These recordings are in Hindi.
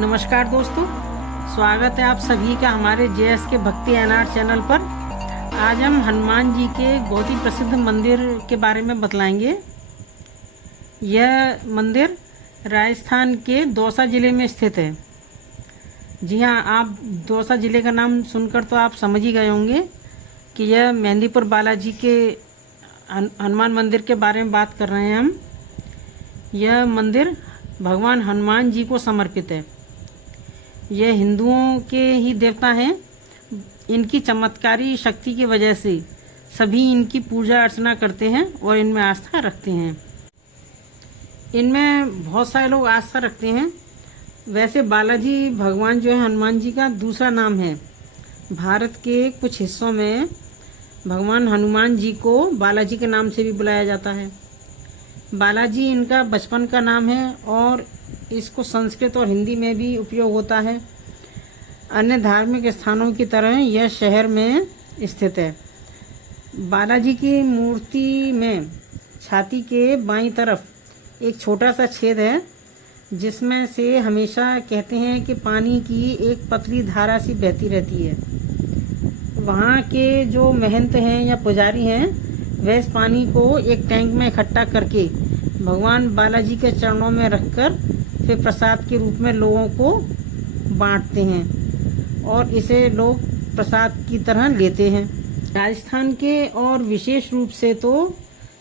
नमस्कार दोस्तों, स्वागत है आप सभी का हमारे जेएस के भक्ति एनआर चैनल पर। आज हम हनुमान जी के बहुत ही प्रसिद्ध मंदिर के बारे में बतलाएंगे। यह मंदिर राजस्थान के दौसा ज़िले में स्थित है। जी हाँ, आप दौसा ज़िले का नाम सुनकर तो आप समझ ही गए होंगे कि यह मेहंदीपुर बालाजी के हनुमान मंदिर के बारे में बात कर रहे हैं हम। यह मंदिर भगवान हनुमान जी को समर्पित है। यह हिंदुओं के ही देवता हैं। इनकी चमत्कारी शक्ति की वजह से सभी इनकी पूजा अर्चना करते हैं और इनमें आस्था रखते हैं। इनमें बहुत सारे लोग आस्था रखते हैं। वैसे बालाजी भगवान जो है हनुमान जी का दूसरा नाम है। भारत के कुछ हिस्सों में भगवान हनुमान जी को बालाजी के नाम से भी बुलाया जाता है। बालाजी इनका बचपन का नाम है और इसको संस्कृत और हिंदी में भी उपयोग होता है। अन्य धार्मिक स्थानों की तरह यह शहर में स्थित है। बालाजी की मूर्ति में छाती के बाईं तरफ एक छोटा सा छेद है, जिसमें से हमेशा कहते हैं कि पानी की एक पतली धारा सी बहती रहती है। वहाँ के जो महंत हैं या पुजारी हैं, वह इस पानी को एक टैंक में इकट्ठा करके भगवान बालाजी के चरणों में रखकर फिर प्रसाद के रूप में लोगों को बांटते हैं और इसे लोग प्रसाद की तरह लेते हैं। राजस्थान के और विशेष रूप से तो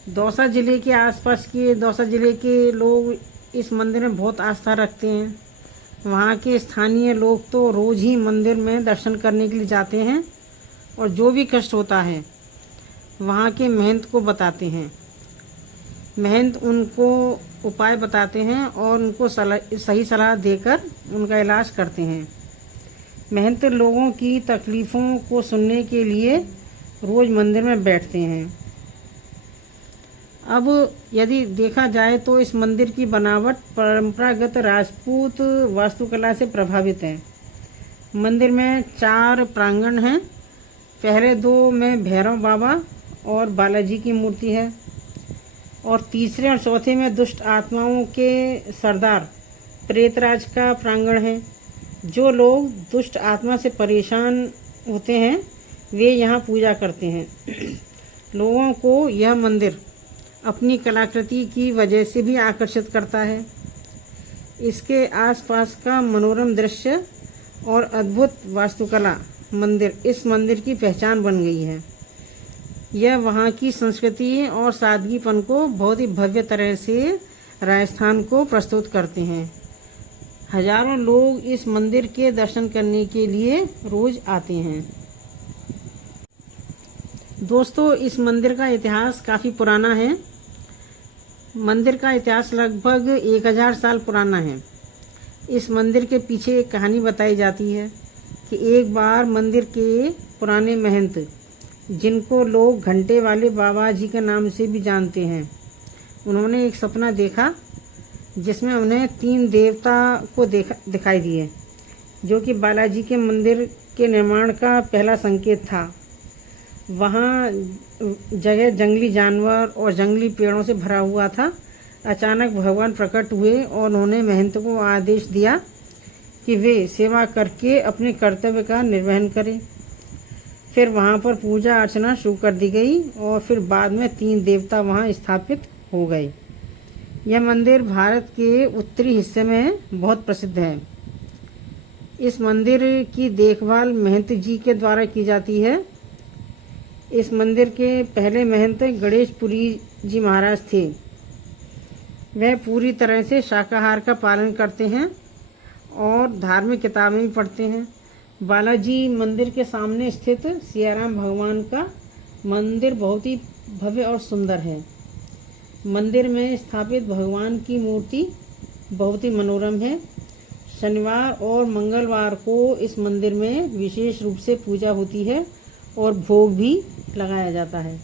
दौसा ज़िले के आसपास के दौसा ज़िले के लोग इस मंदिर में बहुत आस्था रखते हैं। वहाँ के स्थानीय लोग तो रोज़ ही मंदिर में दर्शन करने के लिए जाते हैं और जो भी कष्ट होता है वहाँ के महंत को बताते हैं। महंत उनको उपाय बताते हैं और उनको सही सलाह देकर उनका इलाज करते हैं। महंत लोगों की तकलीफ़ों को सुनने के लिए रोज़ मंदिर में बैठते हैं। अब यदि देखा जाए तो इस मंदिर की बनावट परंपरागत राजपूत वास्तुकला से प्रभावित है। मंदिर में 4 प्रांगण हैं। पहले 2 में भैरव बाबा और बालाजी की मूर्ति है और तीसरे और चौथे में दुष्ट आत्माओं के सरदार प्रेतराज का प्रांगण है। जो लोग दुष्ट आत्मा से परेशान होते हैं वे यहाँ पूजा करते हैं। लोगों को यह मंदिर अपनी कलाकृति की वजह से भी आकर्षित करता है। इसके आसपास का मनोरम दृश्य और अद्भुत वास्तुकला इस मंदिर की पहचान बन गई है। यह वहाँ की संस्कृति और सादगीपन को बहुत ही भव्य तरह से राजस्थान को प्रस्तुत करते हैं। हजारों लोग इस मंदिर के दर्शन करने के लिए रोज आते हैं। दोस्तों, इस मंदिर का इतिहास काफ़ी पुराना है। मंदिर का इतिहास लगभग 1000 साल पुराना है। इस मंदिर के पीछे एक कहानी बताई जाती है कि एक बार मंदिर के पुराने महंत, जिनको लोग घंटे वाले बाबा जी के नाम से भी जानते हैं, उन्होंने एक सपना देखा जिसमें उन्हें 3 देवता को दिखाई दिए, जो कि बालाजी के मंदिर के निर्माण का पहला संकेत था। वहाँ जगह जंगली जानवर और जंगली पेड़ों से भरा हुआ था। अचानक भगवान प्रकट हुए और उन्होंने महंत को आदेश दिया कि वे सेवा करके अपने कर्तव्य का निर्वहन करें। फिर वहाँ पर पूजा अर्चना शुरू कर दी गई और फिर बाद में 3 देवता वहाँ स्थापित हो गए। यह मंदिर भारत के उत्तरी हिस्से में बहुत प्रसिद्ध है। इस मंदिर की देखभाल महंत जी के द्वारा की जाती है। इस मंदिर के पहले महंत गणेशपुरी जी महाराज थे। वह पूरी तरह से शाकाहार का पालन करते हैं और धार्मिक किताबें भी पढ़ते हैं। बालाजी मंदिर के सामने स्थित सियाराम भगवान का मंदिर बहुत ही भव्य और सुंदर है। मंदिर में स्थापित भगवान की मूर्ति बहुत ही मनोरम है। शनिवार और मंगलवार को इस मंदिर में विशेष रूप से पूजा होती है और भोग भी लगाया जाता है।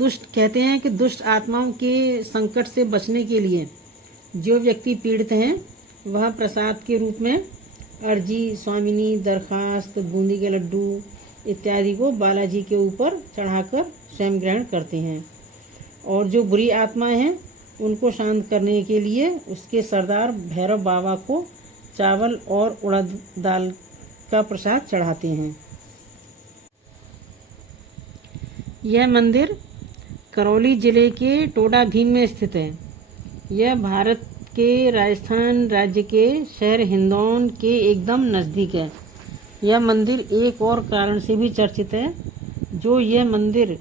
कहते हैं कि दुष्ट आत्माओं के संकट से बचने के लिए जो व्यक्ति पीड़ित हैं, वह प्रसाद के रूप में अर्जी, स्वामिनी, दरखास्त, बूंदी के लड्डू इत्यादि को बालाजी के ऊपर चढ़ाकर स्वयं ग्रहण करते हैं और जो बुरी आत्माएं हैं उनको शांत करने के लिए उसके सरदार भैरव बाबा को चावल और उड़द दाल का प्रसाद चढ़ाते हैं। यह मंदिर करौली जिले के टोडा भीम में स्थित है। यह भारत के राजस्थान राज्य के शहर हिंदौन के एकदम नज़दीक है। यह मंदिर एक और कारण से भी चर्चित है, जो यह मंदिर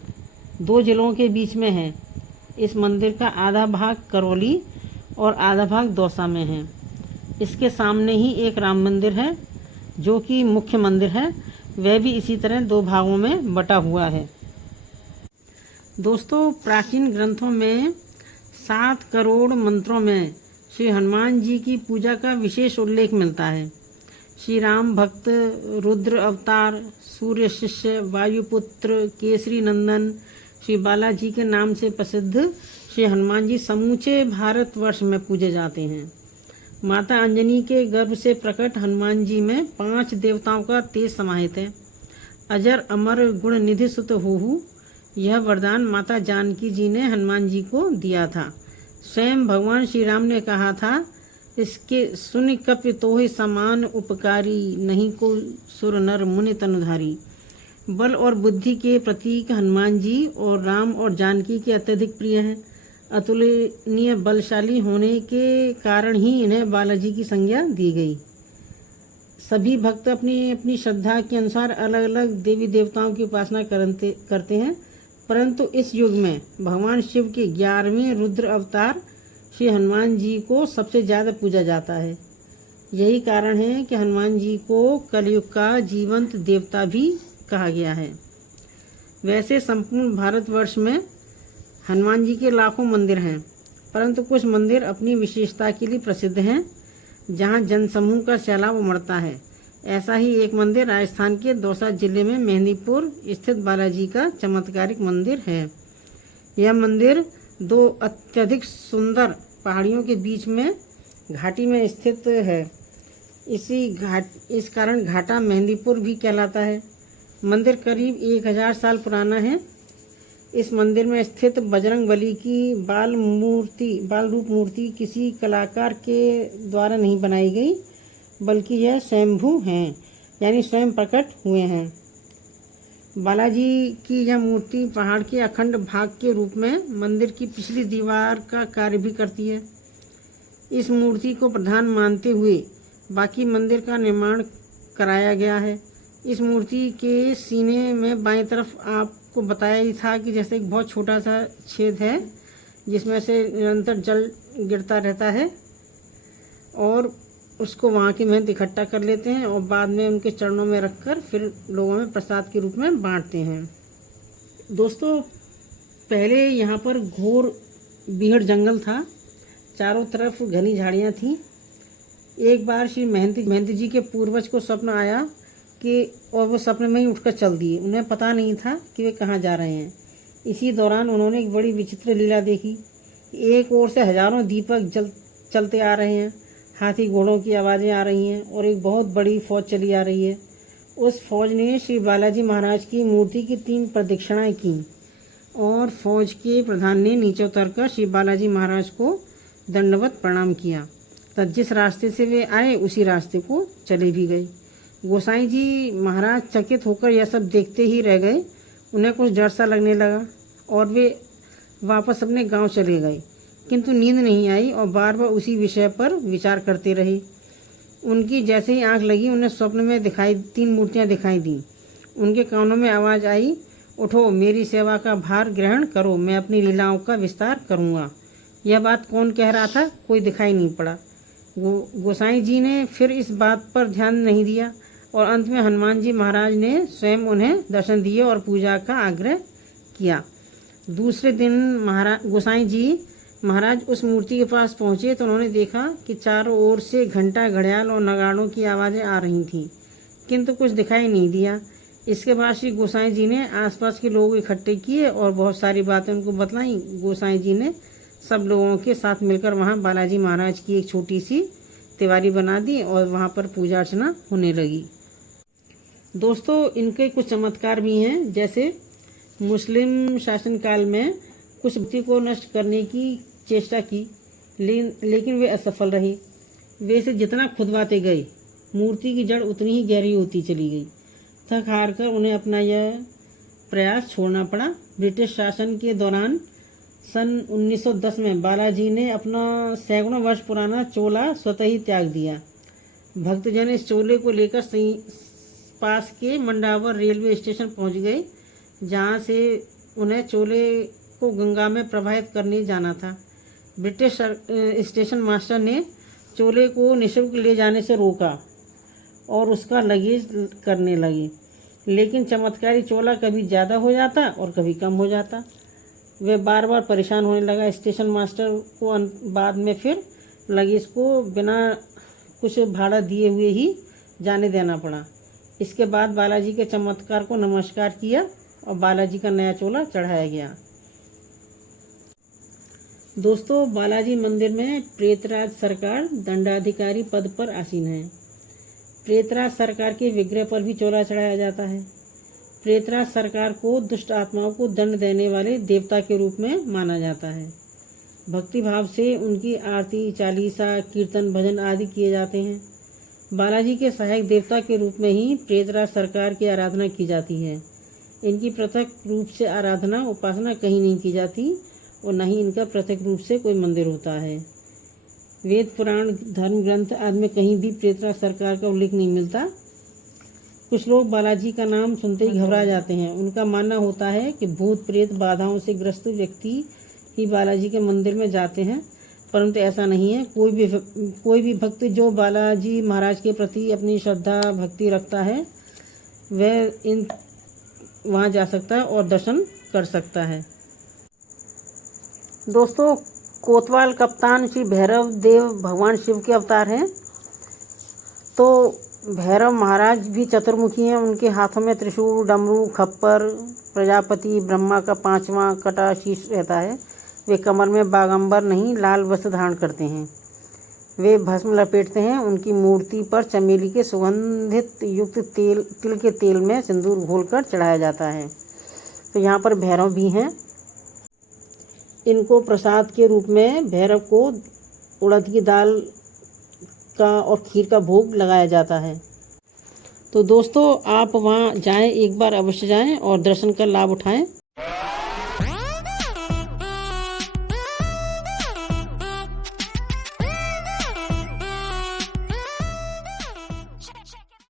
2 जिलों के बीच में है। इस मंदिर का आधा भाग करौली और आधा भाग दौसा में है। इसके सामने ही एक राम मंदिर है, जो कि मुख्य मंदिर है। वह भी इसी तरह 2 भागों में बटा हुआ है। दोस्तों, प्राचीन ग्रंथों में 7 करोड़ मंत्रों में श्री हनुमान जी की पूजा का विशेष उल्लेख मिलता है। श्री राम भक्त, रुद्र अवतार, सूर्य शिष्य, वायुपुत्र, केसरी नंदन, श्री बालाजी के नाम से प्रसिद्ध श्री हनुमान जी समूचे भारतवर्ष में पूजे जाते हैं। माता अंजनी के गर्भ से प्रकट हनुमान जी में 5 देवताओं का तेज समाहित है। अजर अमर गुण निधि सुत होहु, यह वरदान माता जानकी जी ने हनुमान जी को दिया था। स्वयं भगवान श्री राम ने कहा था, इसके सुनि कपि तोहि समान उपकारी, नहीं को सुर नर मुनि तनुधारी। बल और बुद्धि के प्रतीक हनुमान जी और राम और जानकी के अत्यधिक प्रिय हैं। अतुलनीय बलशाली होने के कारण ही इन्हें बालाजी की संज्ञा दी गई। सभी भक्त अपनी अपनी श्रद्धा के अनुसार अलग अलग देवी देवताओं की उपासना करते हैं, परंतु इस युग में भगवान शिव के 11वें रुद्र अवतार श्री हनुमान जी को सबसे ज़्यादा पूजा जाता है। यही कारण है कि हनुमान जी को कलयुग का जीवंत देवता भी कहा गया है। वैसे संपूर्ण भारतवर्ष में हनुमान जी के लाखों मंदिर हैं, परंतु कुछ मंदिर अपनी विशेषता के लिए प्रसिद्ध हैं, जहां जनसमूह का सैलाब उमड़ता है। ऐसा ही एक मंदिर राजस्थान के दौसा जिले में मेहंदीपुर स्थित बालाजी का चमत्कारिक मंदिर है। यह मंदिर 2 अत्यधिक सुंदर पहाड़ियों के बीच में घाटी में स्थित है। इस कारण घाटा मेहंदीपुर भी कहलाता है। मंदिर करीब 1000 साल पुराना है। इस मंदिर में स्थित बजरंग बली की बाल रूप मूर्ति किसी कलाकार के द्वारा नहीं बनाई गई, बल्कि यह स्वयंभू हैं, यानी स्वयं प्रकट हुए हैं। बालाजी की यह मूर्ति पहाड़ के अखंड भाग के रूप में मंदिर की पिछली दीवार का कार्य भी करती है। इस मूर्ति को प्रधान मानते हुए बाकी मंदिर का निर्माण कराया गया है। इस मूर्ति के सीने में बाईं तरफ आपको बताया ही था कि जैसे एक बहुत छोटा सा छेद है, जिसमें से निरंतर जल गिरता रहता है, और उसको वहाँ के महंत इकट्ठा कर लेते हैं और बाद में उनके चरणों में रखकर फिर लोगों में प्रसाद के रूप में बांटते हैं। दोस्तों, पहले यहाँ पर घोर बीहड़ जंगल था, चारों तरफ घनी झाड़ियाँ थीं। एक बार श्री महंत जी के पूर्वज को स्वप्न आया और वो सपने में ही उठकर चल दिए। उन्हें पता नहीं था कि वे कहाँ जा रहे हैं। इसी दौरान उन्होंने एक बड़ी विचित्र लीला देखी। एक ओर से हजारों दीपक चलते आ रहे हैं, हाथी घोड़ों की आवाज़ें आ रही हैं और एक बहुत बड़ी फौज चली आ रही है। उस फौज ने श्री बालाजी महाराज की मूर्ति की 3 प्रदक्षिणाएं की और फौज के प्रधान ने नीचे उतरकर श्री बालाजी महाराज को दंडवत प्रणाम किया। तब जिस रास्ते से वे आए उसी रास्ते को चले भी गए। गोसाई जी महाराज चकित होकर यह सब देखते ही रह गए। उन्हें कुछ डर सा लगने लगा और वे वापस अपने गांव चले गए, किंतु नींद नहीं आई और बार बार उसी विषय पर विचार करते रहे। उनकी जैसे ही आंख लगी, उन्हें स्वप्न में 3 मूर्तियां दिखाई दी। उनके कानों में आवाज़ आई, उठो, मेरी सेवा का भार ग्रहण करो, मैं अपनी लीलाओं का विस्तार करूँगा। यह बात कौन कह रहा था, कोई दिखाई नहीं पड़ा। गोसाई जी ने फिर इस बात पर ध्यान नहीं दिया और अंत में हनुमान जी महाराज ने स्वयं उन्हें दर्शन दिए और पूजा का आग्रह किया। दूसरे दिन गोसाई जी महाराज उस मूर्ति के पास पहुँचे तो उन्होंने देखा कि चारों ओर से घंटा, घड़ियाल और नगाड़ों की आवाज़ें आ रही थीं, किंतु कुछ दिखाई नहीं दिया। इसके बाद श्री गोसाई जी ने आसपास के लोग इकट्ठे किए और बहुत सारी बातें उनको बतलाई। गोसाई जी ने सब लोगों के साथ मिलकर वहाँ बालाजी महाराज की एक छोटी सी तिवारी बना दी और वहाँ पर पूजा अर्चना होने लगी। दोस्तों, इनके कुछ चमत्कार भी हैं। जैसे मुस्लिम शासनकाल में कुछ भक्ति को नष्ट करने की चेष्टा की, लेकिन वे असफल रहे। वे से जितना खुदवाते गए मूर्ति की जड़ उतनी ही गहरी होती चली गई। थक हार कर उन्हें अपना यह प्रयास छोड़ना पड़ा। ब्रिटिश शासन के दौरान सन 1910 में बालाजी ने अपना सैकड़ों वर्ष पुराना चोला स्वतः ही त्याग दिया। भक्तजन इस चोले को लेकर पास के मंडावर रेलवे स्टेशन पहुंच गए, जहां से उन्हें चोले को गंगा में प्रवाहित करने जाना था। ब्रिटिश स्टेशन मास्टर ने चोले को निःशुल्क ले जाने से रोका और उसका लगेज करने लगे, लेकिन चमत्कारी चोला कभी ज़्यादा हो जाता और कभी कम हो जाता। वह बार बार परेशान होने लगा। स्टेशन मास्टर को बाद में फिर लगेज को बिना कुछ भाड़ा दिए हुए ही जाने देना पड़ा। इसके बाद बालाजी के चमत्कार को नमस्कार किया और बालाजी का नया चोला चढ़ाया गया। दोस्तों, बालाजी मंदिर में प्रेतराज सरकार दंडाधिकारी पद पर आसीन है। प्रेतराज सरकार के विग्रह पर भी चोला चढ़ाया जाता है। प्रेतराज सरकार को दुष्ट आत्माओं को दंड देने वाले देवता के रूप में माना जाता है। भक्ति भाव से उनकी आरती, चालीसा, कीर्तन, भजन आदि किए जाते हैं। बालाजी के सहायक देवता के रूप में ही प्रेतराज सरकार की आराधना की जाती है। इनकी पृथक रूप से आराधना उपासना कहीं नहीं की जाती और न ही इनका पृथक रूप से कोई मंदिर होता है। वेद, पुराण, धर्म ग्रंथ आदि में कहीं भी प्रेतराज सरकार का उल्लेख नहीं मिलता। कुछ लोग बालाजी का नाम सुनते ही घबरा जाते हैं। उनका मानना होता है कि भूत प्रेत बाधाओं से ग्रस्त व्यक्ति ही बालाजी के मंदिर में जाते हैं, परंतु ऐसा नहीं है। कोई भी भक्त जो बालाजी महाराज के प्रति अपनी श्रद्धा भक्ति रखता है वह वहाँ जा सकता है और दर्शन कर सकता है। दोस्तों, कोतवाल कप्तान श्री भैरव देव भगवान शिव के अवतार हैं। तो भैरव महाराज भी चतुर्मुखी हैं। उनके हाथों में त्रिशूल, डमरू, खप्पर, प्रजापति, ब्रह्मा का 5वां कटा शीश रहता है। वे कमर में बागंबर नहीं लाल वस्त्र धारण करते हैं। वे भस्म लपेटते हैं। उनकी मूर्ति पर चमेली के सुगंधित युक्त तिल के तेल में सिंदूर घोलकर चढ़ाया जाता है। तो यहाँ पर भैरव भी हैं। इनको प्रसाद के रूप में भैरव को उड़द की दाल का और खीर का भोग लगाया जाता है। तो दोस्तों, आप वहाँ जाएं, एक बार अवश्य जाएं और दर्शन का लाभ उठाएं।